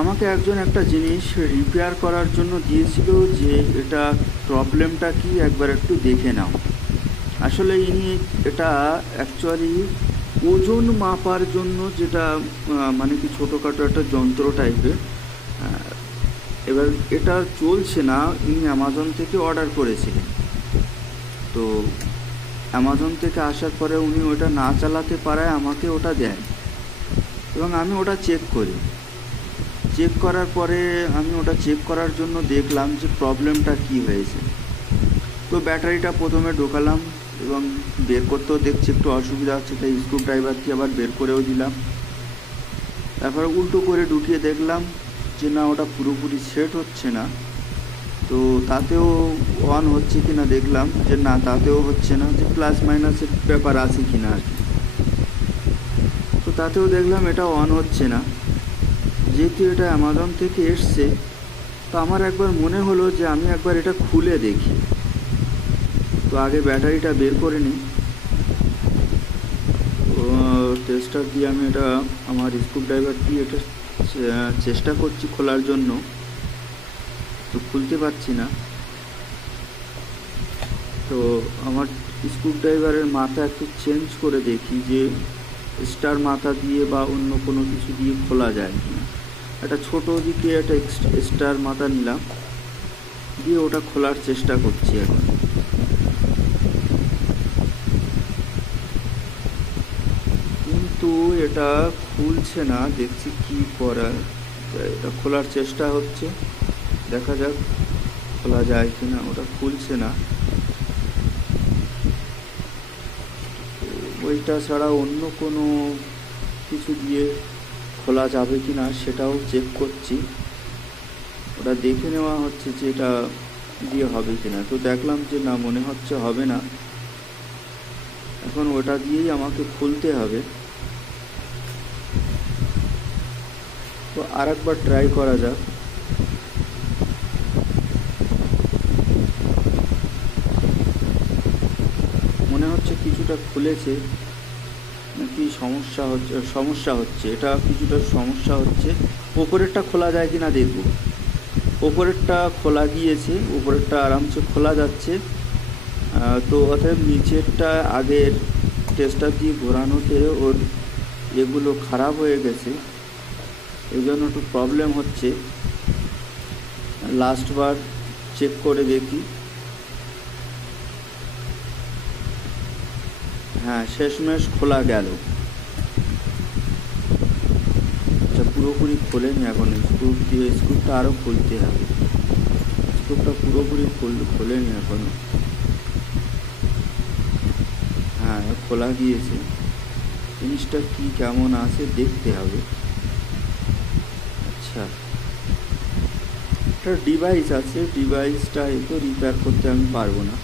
আমাকে একজন একটা জিনিস রিপেয়ার করার জন্য দিয়েছিল যে এটা প্রবলেমটা কি একবার একটু দেখে নাও। আসলে ইনি এটা অ্যাকচুয়ালি ওজন মাপার জন্য, যেটা মানে কি ছোটোখাটো একটা যন্ত্র টাইপের। এবার এটা চলছে না, ইনি অ্যামাজন থেকে অর্ডার করেছিলেন। তো অ্যামাজন থেকে আসার পরে উনি ওটা না চালাতে পারায় আমাকে ওটা দেন এবং আমি ওটা চেক করি। চেক করার পরে আমি ওটা চেক করার জন্য দেখলাম যে প্রবলেমটা কি হয়েছে। তো ব্যাটারিটা প্রথমে ঢোকালাম এবং বের করতেও দেখছি একটু অসুবিধা হচ্ছে, তাই স্ক্রু ড্রাইভার দিয়ে আবার বের করেও দিলাম। তারপরে উল্টো করে ঢুকিয়ে দেখলাম যে না, ওটা পুরোপুরি সেট হচ্ছে না। তো তাতেও অন হচ্ছে কি না দেখলাম যে না, তাতেও হচ্ছে না, যে প্লাস মাইনাসের ব্যাপার আছে কি না আর কি। তো তাতেও দেখলাম এটা অন হচ্ছে না। যেহেতু এটা অ্যামাজন থেকে এসছে, তো আমার একবার মনে হলো যে আমি একবার এটা খুলে দেখি। তো আগে ব্যাটারিটা বের করে নিই। টেস্টার দিয়ে আমি এটা আমার স্ক্রু ড্রাইভার দিয়ে এটা চেষ্টা করছি খোলার জন্য, তো খুলতে পারছি না। তো আমার স্ক্রু ড্রাইভারের মাথা একটু চেঞ্জ করে দেখি যে স্টার মাথা দিয়ে বা অন্য কোনো কিছু দিয়ে খোলা যায় কিনা। একটা ছোটো দিকে একটা স্টার মাথা নিলাম, দিয়ে ওটা খোলার চেষ্টা করছি এখন। কিন্তু এটা খুলছে না, দেখছি কি করার। এটা খোলার চেষ্টা হচ্ছে, দেখা যাক খোলা যায় কিনা। ওটা খুলছে না। ওইটা ছাড়া অন্য কোনো কিছু দিয়ে খোলা যাবে কি না সেটাও চেক করছি। ওটা দেখে নেওয়া হচ্ছে যে এটা দিয়ে হবে কি না। তো দেখলাম যে না, মনে হচ্ছে হবে না। এখন ওটা দিয়েই আমাকে খুলতে হবে। তো আর একবার ট্রাই করা যাক। মনে হচ্ছে কিছুটা খুলেছে, নাকি সমস্যা হচ্ছে এটা কিছুটা সমস্যা হচ্ছে। ওপরেরটা খোলা যায় কিনা দেখব। ওপরেরটা খোলা গিয়েছে, ওপরেরটা আরামসে খোলা যাচ্ছে। তো অতএব নিচেরটা আগের টেস্টার দিয়ে ঘোরানোতে ওর এগুলো খারাপ হয়ে গেছে, এই জন্য একটু প্রবলেম হচ্ছে। লাস্টবার চেক করে দেখি। হ্যাঁ, শেষমেশ খোলা গেল। আচ্ছা, পুরোপুরি খোলেনি এখন। স্ক্রুটা আরও খুলতে হবে। স্ক্রুটা পুরোপুরি খোলেনি এখনো। হ্যাঁ, খোলা গিয়েছে। জিনিসটা কি কেমন আছে দেখতে হবে। আচ্ছা, একটা ডিভাইস আছে, ডিভাইসটা তো রিপেয়ার করতে আমি পারবো না,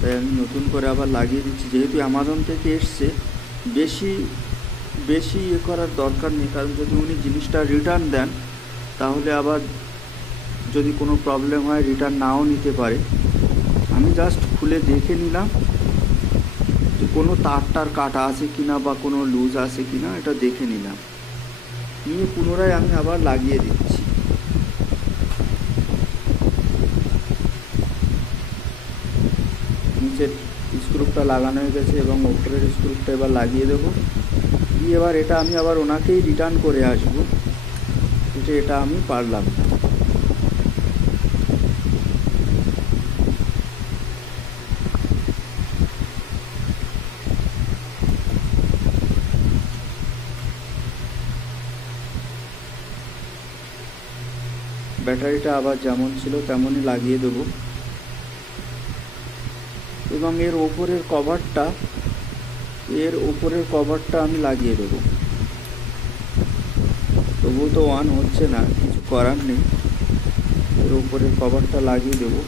তাই আমি নতুন করে আবার লাগিয়ে দিচ্ছি। যেহেতু অ্যামাজন থেকে এসছে, বেশি বেশি করার দরকার নেই, কারণ যদি উনি জিনিসটা রিটার্ন দেন তাহলে আবার যদি কোনো প্রবলেম হয় রিটার্ন নাও নিতে পারে। আমি জাস্ট খুলে দেখে নিলাম যে কোনো তার কাটা আছে কিনা বা কোনো লুজ আছে কিনা, এটা দেখে নিলাম। নিয়ে পুনরায় আমি আবার লাগিয়ে দিচ্ছি। নিচের স্ক্রুটা লাগানো হয়ে গেছে এবং ওপরের স্ক্রুটা এবার লাগিয়ে দেবো। দিয়ে এবার এটা আমি আবার ওনাকেই রিটার্ন করে আসবো, যে এটা আমি পারলাম না। ব্যাটারিটা আবার যেমন ছিল তেমনই লাগিয়ে দেবো এবং এর ওপরের কভারটা আমি লাগিয়ে দেবো। তবুও তো অন হচ্ছে না, কিছু করার নেই। এর উপরের কভারটা লাগিয়ে দেবো।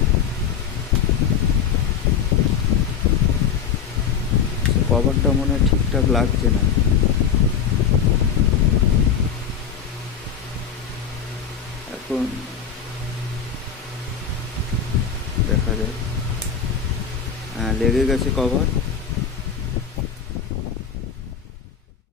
কভারটা মনে হয় ঠিকঠাক লাগছে না। এখন দেখা যায়। হ্যাঁ, লেগে গেছে কভার।